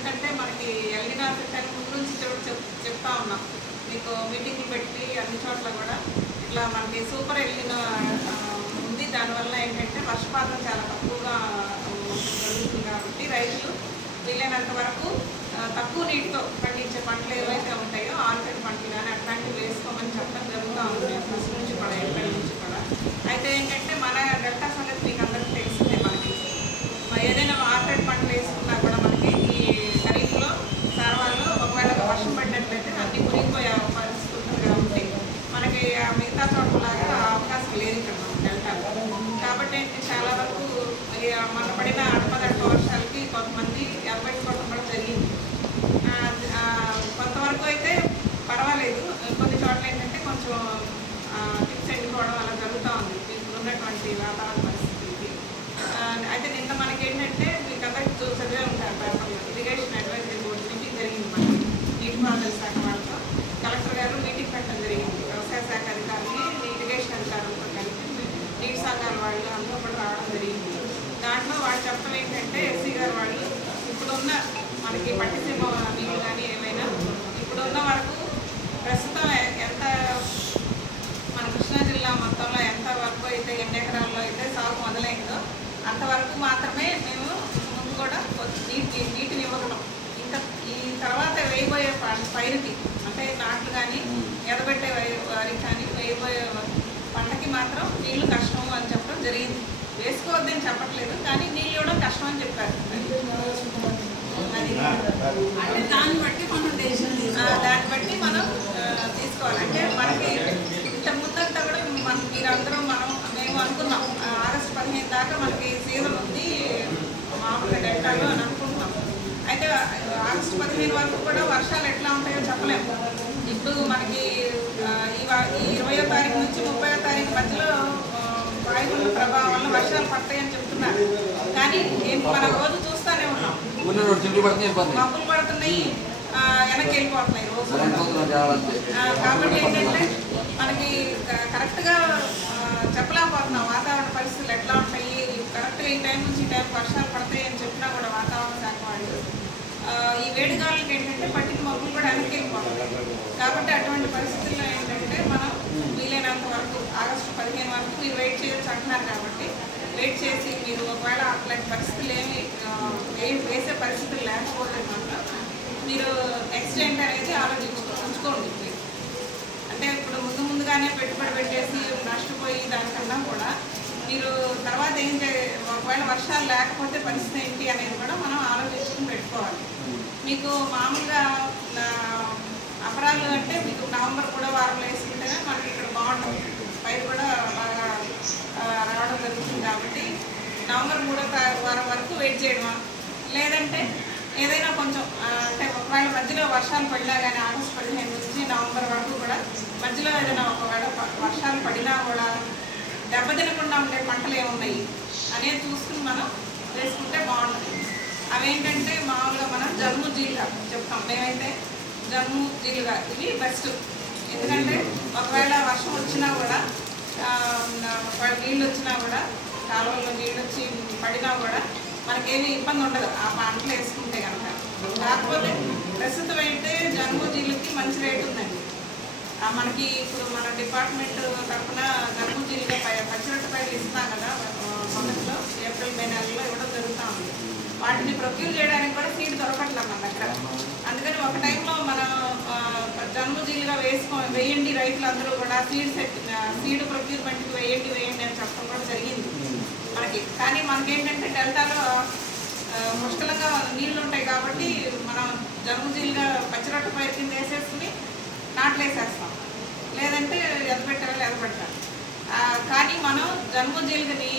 ఎందుకంటే మనకి El Niño effect ముందు నుంచి చెప్తా ఉన్నాం. మీకు మీటింగ్లు పెట్టి అన్ని చోట్ల కూడా ఇట్లా మనకి సూపర్ ఎల్నినో ఉంది. దానివల్ల ఏంటంటే వర్షపాతం చాలా తక్కువగా జరుగుతుంది కాబట్టి రైతులు వీలైనంత వరకు తక్కువ నీటితో పండించే పంటలు ఏవైతే ఉంటాయో ఆల్టర్నేట్ పంటలు కానీ అట్లాంటివి వేసుకోమని చెప్పడం జరుగుతూ ఉంది ఫస్ట్ నుంచి కూడా ఏప్రిల్ నుంచి కూడా. అయితే ఏంటంటే మన డెల్టా సంగతి మీకు అందరికీ తెలిసిందే. మనకి ఏదైనా ఆల్టర్నేట్ పంటలు వేసుకున్నా కూడా మనకి ఈ ఖరీఫ్లో సార్వాల్లో ఒకవేళ వర్షం పడినట్లయితే అన్ని మునిగిపోయే పరిస్థితి ఉంటుంది కాబట్టి మనకి మిగతా చోట్లలాగా అవకాశం లేదు ఇక్కడ మనం డెల్టాలో. కాబట్టి చాలా వరకు మన పడిన అడపదడప వర్షాలకి కొంతమంది ఎరబెట్టుకోవడం కూడా జరిగింది. కొంతవరకు అయితే పర్వాలేదు. కొన్ని చోట్ల ఏంటంటే కొంచెం టిప్స్ ఎండిపోవడం అలా జరుగుతూ ఉంది ఇప్పుడు ఉన్నటువంటి వాతావరణ పరిస్థితికి. అయితే నిన్న మనకి ఏంటంటే మీకు అందరికీ చదివే ఉంటారు పేపర్లో ఇరిగేషన్ అడ్వైజరీ బోర్డు మీటింగ్ జరిగింది. మనకి నీటిపారుదల శాఖ వాళ్ళతో కలెక్టర్ గారు మీటింగ్ పెట్టడం జరిగింది. వ్యవసాయ శాఖ అధికారులని ఇరిగేషన్ అధికారులతో కలిపి నీటి సంఘాల వాళ్ళు అందరూ కూడా రావడం జరిగింది. దాంట్లో వాళ్ళు చెప్పడం ఏంటంటే ఎస్సీ గారు వాళ్ళు ఇప్పుడున్న మనకి పట్టిసీమ నీళ్ళు కానీ ఏమైనా ఇప్పుడున్న వరకు ప్రస్తుతం ఎంత మన కృష్ణా జిల్లా మొత్తంలో ఎంత వరకు అయితే ఎన్ని ఎకరాల్లో అయితే సాగు మొదలైందో అంతవరకు మాత్రమే మేము ముందు కూడా నీటిని ఇవ్వగలం. ఇంకా ఈ తర్వాత వేయబోయే పైరుకి అంటే నాట్లు కానీ ఎదబెట్టే వారికి కానీ వేయబోయే పంటకి మాత్రం నీళ్లు కష్టం అని చెప్పడం జరిగింది. వేసుకోవద్దని చెప్పట్లేదు కానీ నీళ్ళు ఇవ్వడం కష్టం అని చెప్పారు. అది అంటే దాన్ని బట్టి మనం తీసుకోవాలి. అంటే మనకి ఇంత ముందంతా కూడా మీరందరూ మేము అనుకున్నాం ఆగస్టు 15 దాకా మనకి సీజన్ ఉంది మామూలుగా డెల్టాలో అని అనుకుంటున్నాం. అయితే ఆగస్టు 15 వరకు కూడా వర్షాలు ఎట్లా ఉంటాయో చెప్పలేము. ఇప్పుడు మనకి ఈ 20వ తారీఖు నుంచి 30వ తారీఖు మధ్యలో వాయుగుండ ప్రభావం వల్ల వర్షాలు పడతాయని చెప్తున్నారు. కానీ మనం రోజు చూస్తూనే ఉన్నాం మబ్బులు పడుతున్నాయి, వెనక్కి వెళ్ళిపోతున్నాయి రోజు. కాబట్టి ఏంటంటే మనకి కరెక్ట్గా చెప్పలేకపోతున్నాం వాతావరణ పరిస్థితులు ఎట్లా ఉంటాయి. కరెక్ట్గా ఈ టైం నుంచి ఈ టైం వర్షాలు పడతాయి అని చెప్పినా కూడా వాతావరణ శాఖ వాళ్ళు ఈ వేడిగాళ్ళకి ఏంటంటే పట్టిన మబ్బులు కూడా వెనక్కి వెళ్ళిపోతున్నాయి. కాబట్టి అటువంటి పరిస్థితుల్లో ఏంటంటే మనం వీలైనంత వరకు ఆగస్టు 15 వరకు మీరు వెయిట్ చేయొచ్చు అంటున్నారు. కాబట్టి వెయిట్ చేసి మీరు ఒకవేళ అట్లాంటి పరిస్థితులు వేసే పరిస్థితులు లేకపోతే మాత్రం మీరు నెక్స్ట్ ఏంటి అనేది ఉంచుకోండి. అంటే ఇప్పుడు ముందుగానే పెట్టుబడి పెట్టేసి నష్టపోయి దానికన్నా కూడా మీరు తర్వాత ఒకవేళ వర్షాలు లేకపోతే పరిస్థితి ఏంటి అనేది కూడా మనం ఆలోచించుకుని పెట్టుకోవాలి. మీకు మామూలుగా అపరాలు అంటే మీకు నవంబర్ కూడా వారంలో వేసుకుంటేనే మనకి ఇక్కడ బాగుంటుంది, పైరు కూడా బాగా రావడం జరుగుతుంది. కాబట్టి నవంబర్ 3వ వారం వరకు వెయిట్ చేయడమా, లేదంటే ఏదైనా కొంచెం అంటే ఒకవేళ మధ్యలో వర్షాలు పడినా కానీ ఆగస్టు 15 నుంచి నవంబర్ వరకు కూడా మధ్యలో ఏదైనా ఒకవేళ వర్షాలు పడినా కూడా దెబ్బతినకుండా ఉండే పంటలు ఏమున్నాయి అనేది చూసుకుని మనం వేసుకుంటే బాగుంటుంది. అవేంటంటే మామూలుగా మనం జమ్ము జీలుగా చెప్తాం. మేమైతే జమ్ము జీలుగా ఇవి బెస్ట్. ఎందుకంటే ఒకవేళ వర్షం వచ్చినా కూడా ఒకవేళ నీళ్ళు వచ్చినా కూడా కాలువల్లో నీళ్ళు వచ్చి పడినా కూడా మనకేమీ ఇబ్బంది ఉండదు ఆ పంటలు వేసుకుంటే కనుక. కాకపోతే ప్రస్తుతం అయితే జమ్ము జీలుకి మంచి రేటు ఉందండి. మనకి ఇప్పుడు మన డిపార్ట్మెంట్ తరఫున జమ్ము జీలుగా పచ్చిరొట్టపైలు ఇస్తున్నాం కదా, మొదట్లో ఏప్రిల్ మే నెలలో ఇవ్వడం జరుగుతూ ఉంది. వాటిని ప్రొక్యూర్ చేయడానికి కూడా సీడ్ దొరకట్లేదు మన దగ్గర. అందుకని ఒక టైంలో మనం జమ్ము జీలుగా వేయండి రైతులందరూ కూడా సీడ్ ప్రొక్యూర్మెంట్కి వేయండి అని చెప్పడం కూడా జరిగింది మనకి. కానీ మనకేంటంటే డెల్టాలో ముష్కలంగా నీళ్ళు ఉంటాయి కాబట్టి మనం జమ్ము జీలుగా పచ్చిరొట్ట పైరు కింద వేసేసుకుని నాట్లు వేసేస్తాం, లేదంటే ఎదపెట్టాలి. కానీ మనం జమ్ము జీలుగని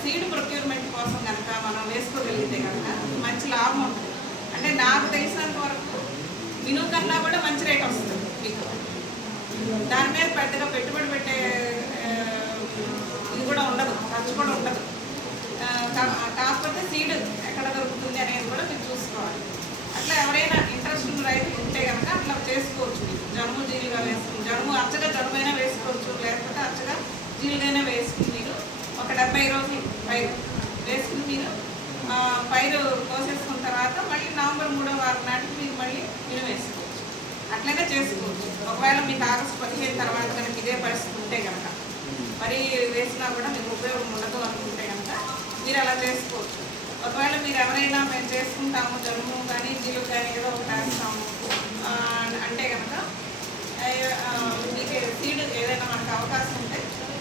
సీడ్ ప్రొక్యూర్మెంట్ కోసం కనుక మనం వేసుకోగలిగితే కనుక మంచి లాభం ఉంటుంది. అంటే నాకు తెలిసినంత వరకు మినుము కన్నా కూడా మంచి రేట్ వస్తుంది మీకు. దాని మీద పెద్దగా పెట్టుబడి పెట్టే ఇది కూడా ఉండదు, ఖర్చు కూడా ఉండదు. కాకపోతే సీడ్ ఎక్కడ దొరుకుతుంది అనేది కూడా మీరు చూసుకోవాలి. అట్లా ఎవరైనా ఇంట్రెస్ట్ రైతులు ఉంటే కనుక అట్లా చేసుకోవచ్చు. జమ్ము జీలుగా వేసుకుని అచ్చగా జమ్మైనా వేసుకోవచ్చు, లేకపోతే అచ్చగా జీలుగైనా వేసుకుని మీరు ఒక 70 రోజులు పైరు వేసుకుని మీరు పైరు కోసేసుకున్న తర్వాత మళ్ళీ నవంబర్ 3వ వారం నాటికి మీకు మళ్ళీ మినుము వేసుకోవచ్చు. అట్లనే చేసుకోవచ్చు. ఒకవేళ మీకు ఆగస్టు 15 తర్వాత కనుక ఇదే పరిస్థితి ఉంటే కనుక మరి వేసినా కూడా మీకు ఉపయోగం ఉండదు అనుకుంటే కనుక మీరు అలా చేసుకోవచ్చు. ఒకవేళ మీరు ఎవరైనా మేము చేసుకుంటాము జనుము కానీ జీలుగు కానీ ఏదో ఒకటి వేస్తాము అంటే కనుక మీకు సీడ్ ఏదైనా మనకు అవకాశం ఉంటే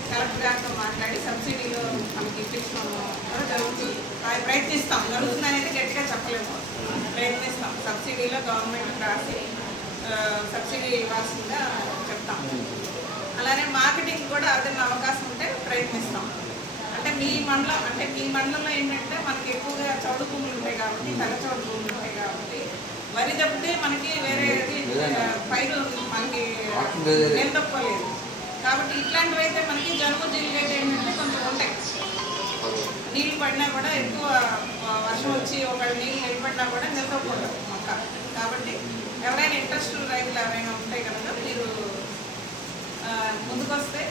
కలెక్టర్ గారితో మాట్లాడి సబ్సిడీలో మనకి ఇప్పించడం కూడా జరుగుతుంది. అది ప్రయత్నిస్తాం. జరుగుతుంది అనేది గట్టిగా చెప్పలేము, ప్రయత్నిస్తాం. సబ్సిడీలో గవర్నమెంట్ రాసి సబ్సిడీ ఇవ్వాల్సిందిగా చెప్తాం. అలానే మార్కెటింగ్ కూడా అదన్న అవకాశం ఉంటే ప్రయత్నిస్తాం. అంటే మీ మండలంలో ఏంటంటే మనకి ఎక్కువగా చౌడు భూములు ఉంటాయి కాబట్టి, తెల్ల చౌడు భూములు ఉంటాయి కాబట్టి వరి తప్పితే మనకి వేరేది పైరు మనకి నిలదొక్కలేదు. కాబట్టి ఇట్లాంటివి అయితే మనకి జనుము జీలుగు అయితే ఏంటంటే కొంచెం ఉంటాయి. నీళ్ళు పడినా కూడా ఎక్కువ వర్షం వచ్చి ఒకవేళ నీళ్ళు నిలబడినా కూడా నిలదొక్కదు మొక్క. కాబట్టి ఎవరైనా ఇంట్రెస్ట్ రైతులు ఎవరైనా ఉంటే కనుక మీరు ముందుకొస్తే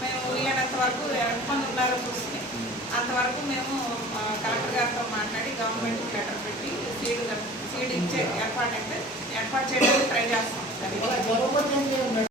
మేము వీలైనంత వరకు ఎంతమంది ఉన్నారో చూసుకుని అంతవరకు మేము కలెక్టర్ గారితో మాట్లాడి గవర్నమెంట్ లెటర్ పెట్టి సీడ్ ఇచ్చే ఏర్పాటు చేయడానికి ట్రై చేస్తాం.